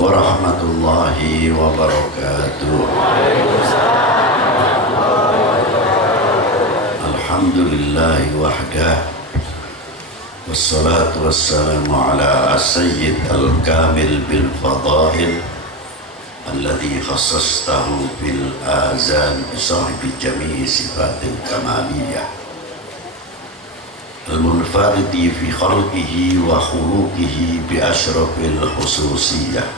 warahmatullahi wabarakatuh. Alhamdulillahi wahdah, wassalatu wassalamu ala sayyid al-kamil bil fadail alladhi khassastahu bil azan bisahibi jami'i sifatil kamaliyah al-munfaridi fi khalqihi wa khuluqihi bi ashrafil khususiyah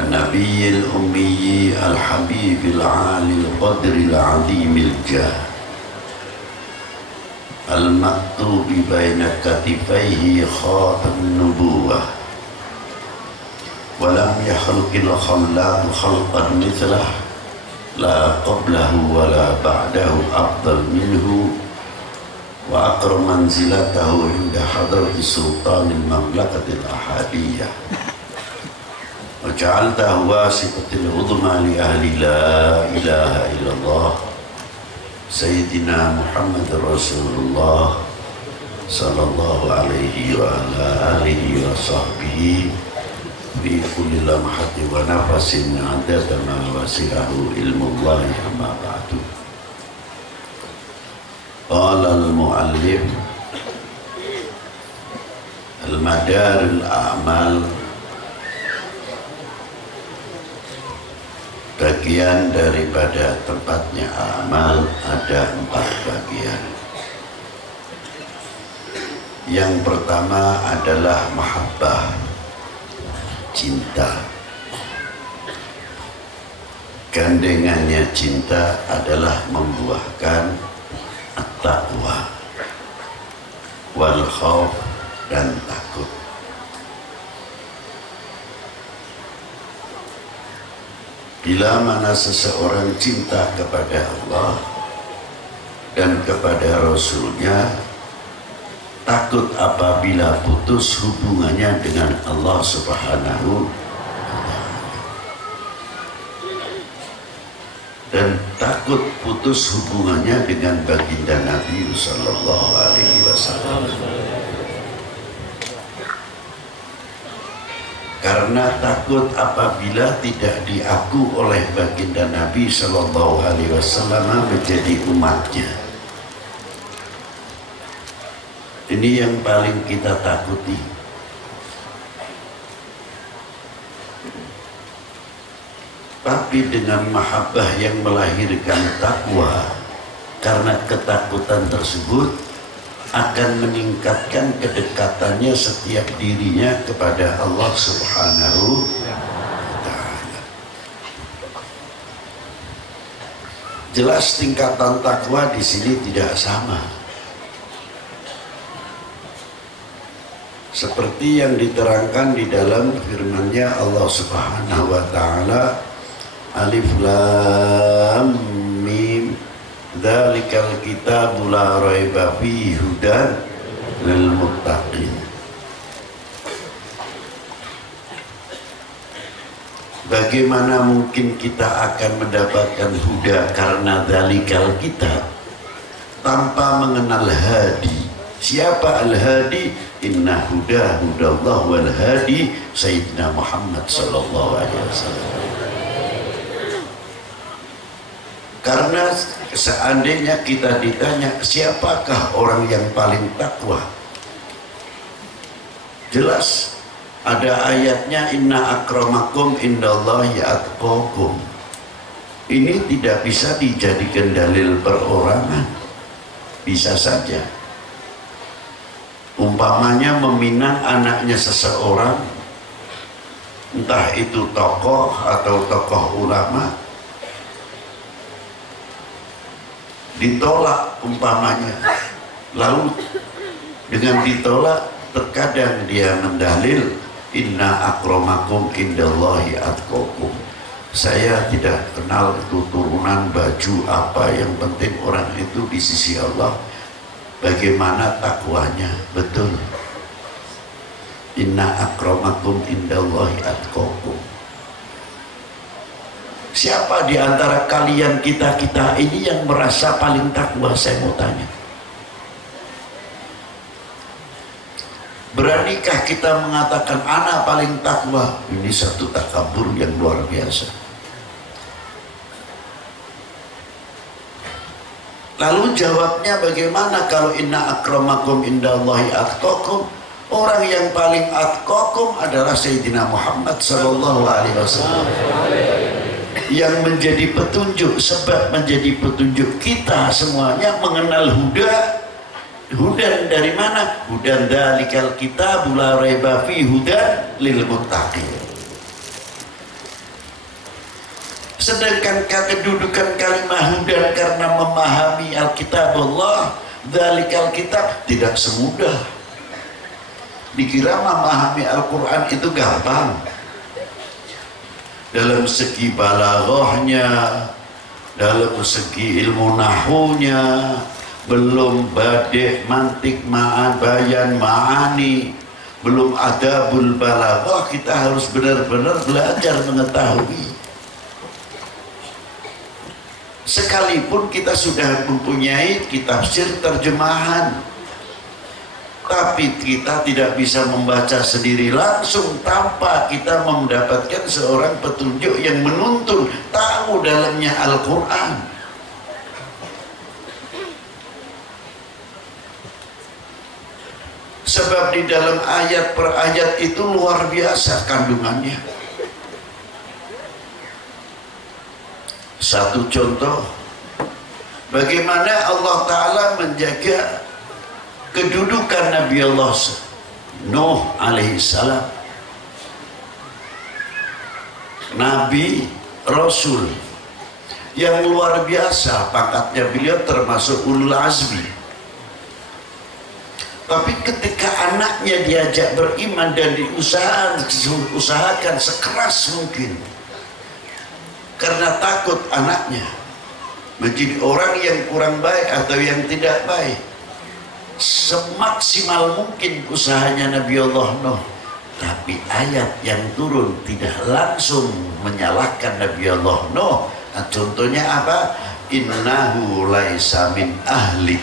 an-nabiyil ummiyi al-habibil alil qadril azimil jah al-maktubi baina katifaihi khatam nubuwah walam yakhluqil khallaqu khalqan mithlah la qablahu wa la ba'dahu afdal minhu wa akram manzilatahu inda hadrati sultanil mamlakatil ahadiyah wa ja'altahu wasitatil udma li ahli la ilaha illallah Sayyidina Muhammad Rasulullah sallallahu alaihi wa ala alihi wa sahbihi bi kulli lamhati wa nafasin adada ma wasi'ahu ilmullahi amma ba'du. Qala al-mu'allif al-madar al-a'mal, bagian daripada tempatnya amal ada 4 bagian. Yang pertama adalah mahabbah, cinta. Gandengannya cinta adalah membuahkan at-taqwa wal khauf dan takut. Bila mana seseorang cinta kepada Allah dan kepada Rasulnya, takut apabila putus hubungannya dengan Allah Subhanahu wa ta'ala, dan takut putus hubungannya dengan baginda Nabi sallallahu alaihi wasallam. Karena takut apabila tidak diaku oleh baginda Nabi sallallahu alaihi wasallam menjadi umatnya. Ini yang paling kita takuti. Tapi dengan mahabbah yang melahirkan takwa, karena ketakutan tersebut akan meningkatkan kedekatannya setiap dirinya kepada Allah Subhanahu wa ta'ala. Jelas tingkatan takwa di sini tidak sama. Seperti yang diterangkan di dalam firman-Nya Allah Subhanahu wa ta'ala, Alif Lam Mim Dzalikal kitabu la raiba fihi hudan lil muttaqin. Bagaimana mungkin kita akan mendapatkan huda karena dzalikal kitab tanpa mengenal hadi? Siapa al-hadi? Inna huda hudallah wal hadi Sayyidina Muhammad sallallahu alaihi wasallam. Karena seandainya kita ditanya siapakah orang yang paling takwa, jelas ada ayatnya, inna akramakum indallahi atqakum. Ini tidak bisa dijadikan dalil perorangan. Bisa saja umpamanya meminang anaknya seseorang, entah itu tokoh atau tokoh ulama, ditolak umpamanya, lalu dengan ditolak terkadang dia mendalil inna akramakum indallahi atqakum. Saya tidak kenal itu turunan baju apa, yang penting orang itu di sisi Allah bagaimana takwanya. Betul, inna akramakum indallahi atqakum. Siapa di antara kalian kita ini yang merasa paling takwa? Saya mau tanya. Beranikah kita mengatakan anak paling takwa? Ini satu takabur yang luar biasa. Lalu jawabnya bagaimana kalau inna akramakum indallahi atqakum? Orang yang paling atqakum adalah Sayyidina Muhammad sallallahu alaihi wasallam. Yang menjadi petunjuk, sebab menjadi petunjuk kita semuanya mengenal huda. Hudan dari mana? Hudan dalikal kitabul la raiba fi hudan lil muttaqin. Sedangkan kedudukan kalimat hudan karena memahami Alkitab Allah, dalikal kitab tidak semudah. Dikira memahami Al-Quran itu gampang. Dalam segi balaghahnya, dalam segi ilmu nahunya, belum badi' mantik ma'an bayan ma'ani, belum adabul balaghah, kita harus benar-benar belajar mengetahui. Sekalipun kita sudah mempunyai kitab sir terjemahan, tapi kita tidak bisa membaca sendiri langsung tanpa kita mendapatkan seorang petunjuk yang menuntun tahu dalamnya Al-Quran. Sebab di dalam ayat per ayat itu luar biasa kandungannya. Satu contoh, bagaimana Allah Ta'ala menjaga kedudukan Nabi Allah Nuh alaihissalam, Nabi Rasul yang luar biasa pangkatnya, beliau termasuk ulul azmi. Tapi ketika anaknya diajak beriman dan diusahakan sekeras mungkin, karena takut anaknya menjadi orang yang kurang baik atau yang tidak baik, semaksimal mungkin usahanya Nabi Allah Nuh. Tapi ayat yang turun tidak langsung menyalahkan Nabi Allah Nuh. Nah, contohnya apa? Innahu laisa min ahli,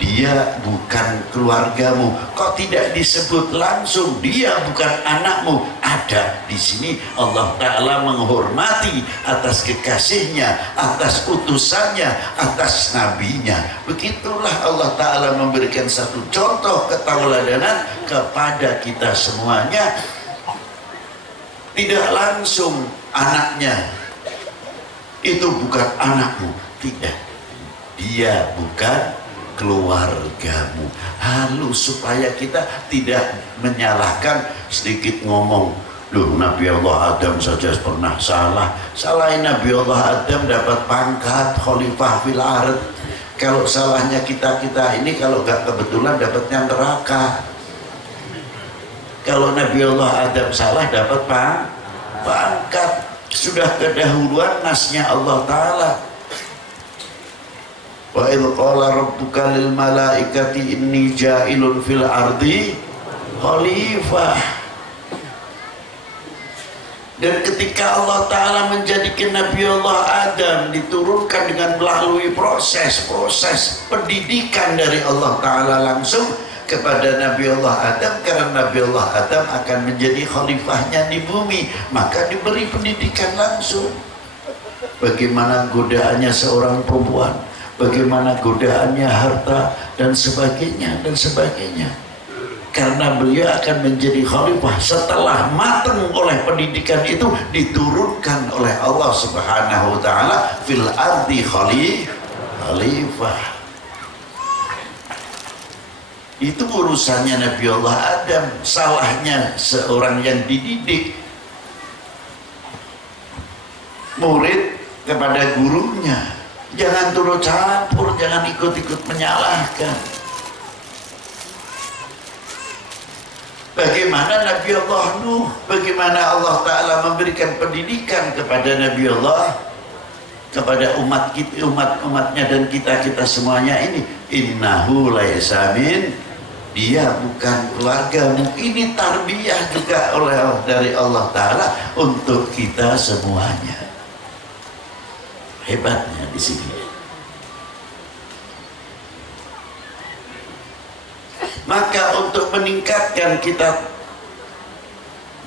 dia bukan keluargamu. Kok tidak disebut langsung dia bukan anakmu? Ada di sini Allah Ta'ala menghormati atas kekasihnya, atas utusannya, atas nabinya. Begitulah Allah Ta'ala memberikan satu contoh ketauladanan kepada kita semuanya. Tidak langsung anaknya itu bukan anakmu, tidak, dia bukan keluargamu. Halus supaya kita tidak menyalahkan, sedikit ngomong, loh Nabi Allah Adam saja pernah salah. Salahin Nabi Allah Adam dapat pangkat khalifah fil ard. Kalau salahnya kita ini, kalau gak kebetulan dapatnya neraka. Kalau Nabi Allah Adam salah dapat pangkat. Sudah kedahuluan nasnya Allah Ta'ala. Wa idh qala rabbuka lil malaikati inni ja'ilun fil ardi khalifah. Dan ketika Allah Ta'ala menjadikan Nabi Allah Adam, diturunkan dengan melalui proses pendidikan dari Allah Ta'ala langsung kepada Nabi Allah Adam, karena Nabi Allah Adam akan menjadi khalifahnya di bumi, maka diberi pendidikan langsung. Bagaimana godaannya seorang perempuan, bagaimana godaannya harta dan sebagainya dan sebagainya. Karena beliau akan menjadi khalifah setelah matang oleh pendidikan itu, diturunkan oleh Allah Subhanahu wa Ta'ala fil ardi khalifah. Itu urusannya Nabi Allah Adam. Salahnya seorang yang dididik, murid kepada gurunya, jangan turut campur, jangan ikut-ikut menyalahkan. Bagaimana Nabi Allah Nuh, bagaimana Allah Ta'ala memberikan pendidikan kepada Nabi Allah, kepada umatnya dan kita semuanya ini. Innahu laisa min, dia bukan keluargamu. Ini tarbiyah juga dari Allah Ta'ala untuk kita semuanya. Hebatnya di sini. Maka untuk meningkatkan kita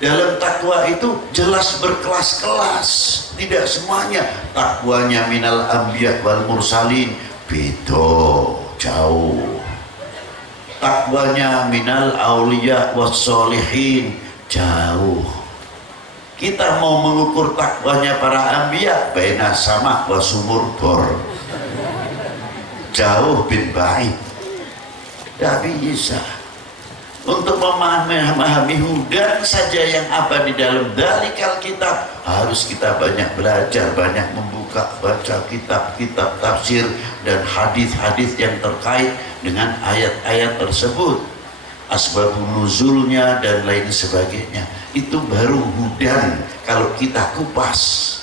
dalam takwa itu jelas berkelas-kelas. Tidak semuanya takwanya minal anbiya wal mursalin, beda, jauh. Takwanya minal auliya was solihin, jauh. Kita mau mengukur takwanya para anbiya baina sama wa sumur bor, jauh bin baik. Tidak bisa. Untuk memahami hudan saja yang apa di dalam dalikal kitab, harus kita banyak belajar, banyak membuka, baca kitab-kitab tafsir dan hadis-hadis yang terkait dengan ayat-ayat tersebut, asbabun nuzulnya dan lain sebagainya. Itu baru hudan kalau kita kupas.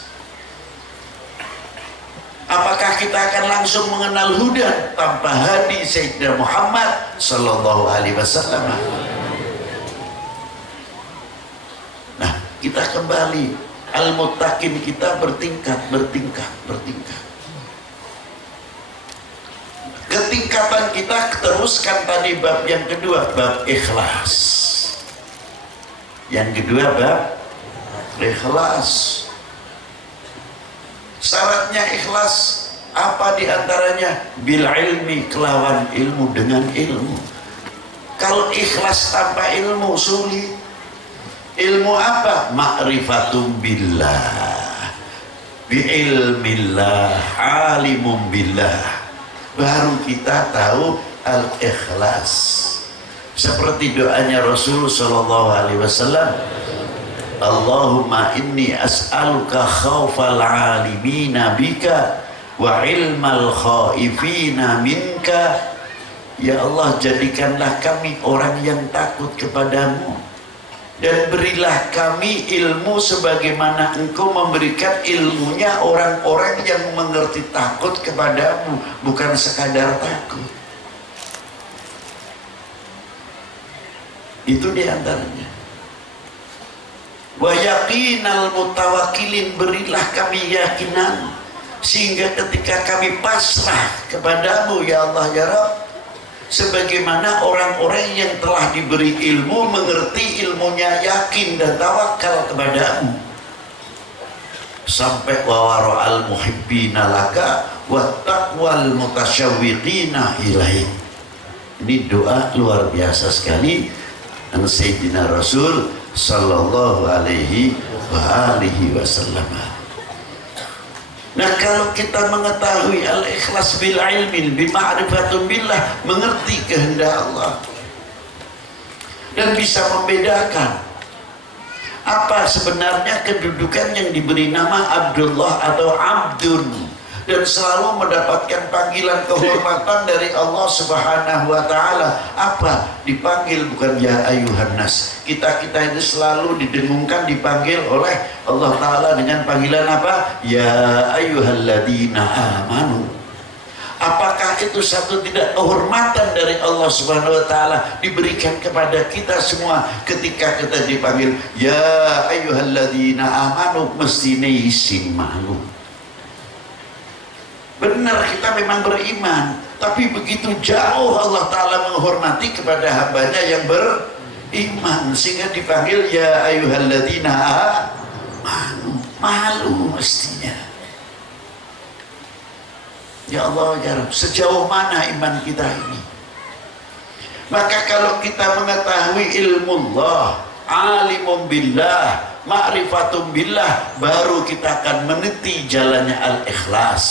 Apakah kita akan langsung mengenal hudan tanpa hadi Sayyidina Muhammad sallallahu alaihi wasallam? Nah, kita kembali, al-muttaqin kita bertingkat. Ketingkatan kita teruskan tadi bab yang kedua, bab ikhlas. Yang kedua bab ikhlas. Syaratnya ikhlas apa diantaranya? Bil ilmi, kelawan ilmu, dengan ilmu. Kalau ikhlas tanpa ilmu sulit. Ilmu apa? Ma'rifatum billah, bi ilmillah, alimum billah. Baru kita tahu al-ikhlas. Seperti doanya Rasul sallallahu alaihi wasallam, Allahumma inni as'aluka khawfal alimina bika wa ilmal khaifina minka. Ya Allah, jadikanlah kami orang yang takut kepadamu, dan berilah kami ilmu sebagaimana engkau memberikan ilmunya orang-orang yang mengerti takut kepadamu, bukan sekadar takut. Itu diantaranya. Wa yaqinal mutawakkilin, berilah kami yakinan sehingga ketika kami pasrah kepadamu ya Allah ya Rabb, sebagaimana orang-orang yang telah diberi ilmu, mengerti ilmunya, yakin dan tawakal kepadamu, sampai wa wara'al muhibbina laka wa taqwal mutasyawwiqina ilaih. Ini doa luar biasa sekali dan Sayyidina Rasul sallallahu alaihi wa alihi wasallam. Nah, kalau kita mengetahui al-ikhlas bil ilmi, bi ma'rifatun billah, mengerti kehendak Allah dan bisa membedakan apa sebenarnya kedudukan yang diberi nama Abdullah atau Abdun, dan selalu mendapatkan panggilan kehormatan dari Allah Subhanahu wa taala. Apa? Dipanggil bukan ya ayuhan nas. Kita itu selalu didengungkan dipanggil oleh Allah taala dengan panggilan apa? Ya ayyuhalladzina amanu. Apakah itu satu tidak kehormatan dari Allah Subhanahu wa taala diberikan kepada kita semua ketika kita dipanggil ya ayyuhalladzina amanu, mestinya isin malu. Benar, kita memang beriman, tapi begitu jauh Allah Ta'ala menghormati kepada hambanya yang beriman, sehingga dipanggil ya ayyuhalladzina amanu. Malu mestinya. Ya Allah ya Rabb, sejauh mana iman kita ini? Maka kalau kita mengetahui ilmu Allah, alimum billah, ma'rifatum billah, baru kita akan meniti jalannya al-ikhlas.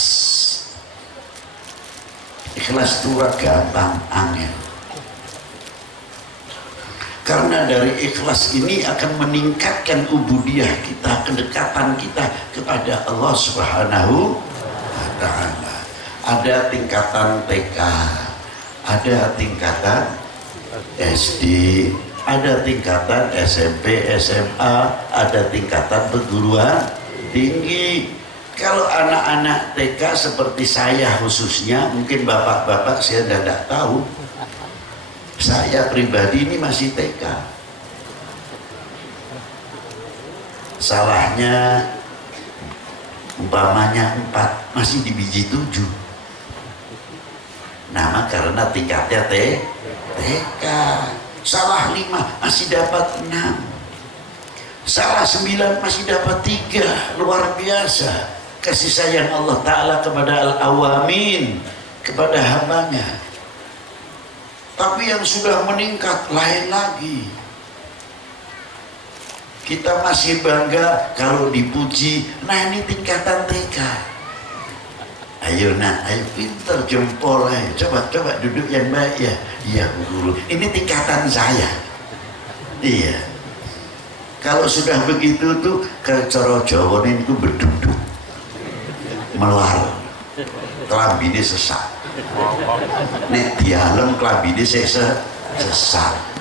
Ikhlas itu gampang, angel. Karena dari ikhlas ini akan meningkatkan ubudiyah kita, kedekatan kita kepada Allah Subhanahu wa ta'ala. Ada tingkatan TK, ada tingkatan SD, ada tingkatan SMP, SMA, ada tingkatan perguruan tinggi. Kalau anak-anak TK seperti saya khususnya, mungkin bapak-bapak saya tidak tahu. Saya pribadi ini masih TK. Salahnya umpamanya 4, masih di biji 7. Nama karena tingkatnya TK. TK. Salah 5 masih dapat 6, salah 9 masih dapat 3. Luar biasa kasih sayang Allah Ta'ala kepada al-awamin, kepada hambanya. Tapi yang sudah meningkat lain lagi. Kita masih bangga kalau dipuji. Nah, ini tingkatan TK. Ayo nak, ayo pinter jempol ayo. Coba duduk yang baik ya. Iya Bu Guru, ini tingkatan saya. Iya. Kalau sudah begitu tuh ke coro Jawa ini tuh berduduk, melar, kelambine sesak. Nek dialem kelambine sesak.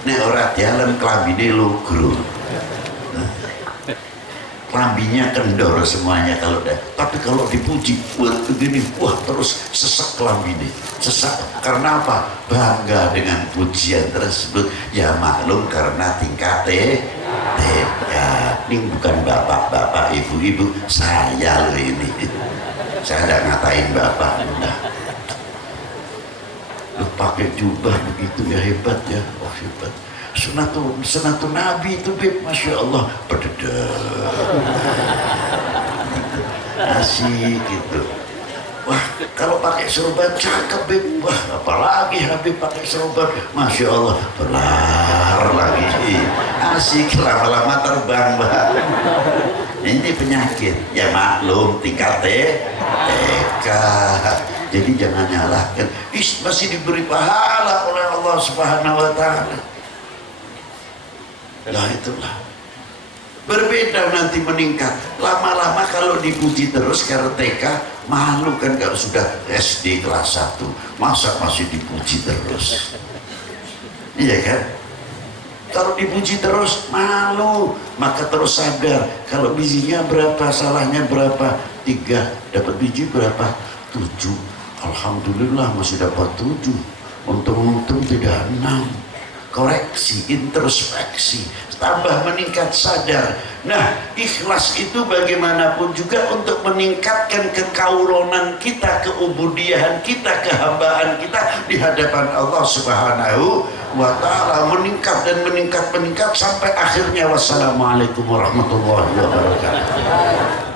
Nek ora dialem kelambine lugro. Kelambinya kendor semuanya kalau dah. Tapi kalau dipuji, wah begini, wah terus sesak kelambine, sesak. Karena apa? Bangga dengan pujian tersebut. Ya maklum karena tingkatnya ya, ini bukan bapak-bapak, ibu-ibu, saya loh ini. Saya tidak ngatain bapak. Udah. Lu pakai jubah begitu ya, hebat ya, oh hebat. Sunatun Nabi itu Beb, Masya Allah, berdedek asik gitu. Wah kalau pakai serban cakep Beb, wah apalagi Habib pakai serban, Masya Allah, belar lagi, asik, lama-lama terbang Mbak. Ini penyakit, ya maklum tingkat TK. Jadi jangan nyalahkan, masih diberi pahala oleh Allah Subhanahu wa Ta'ala. Nah itulah, berbeda nanti meningkat. Lama-lama kalau dipuji terus karena TK, malu kan kalau sudah SD kelas 1, masa masih dipuji terus. Iya kan? Kalau dipuji terus malu, maka terus sadar kalau bijinya berapa, salahnya berapa. 3, dapat biji berapa? 7. Alhamdulillah masih dapat 7. Untung-untung tidak 6. Koreksi, introspeksi, tambah meningkat sadar. Nah, ikhlas itu bagaimanapun juga untuk meningkatkan kekauronan kita, keubudiahan kita, kehambaan kita di hadapan Allah Subhanahu wa Ta'ala, meningkat dan meningkat sampai akhirnya. Wassalamualaikum warahmatullahi wabarakatuh.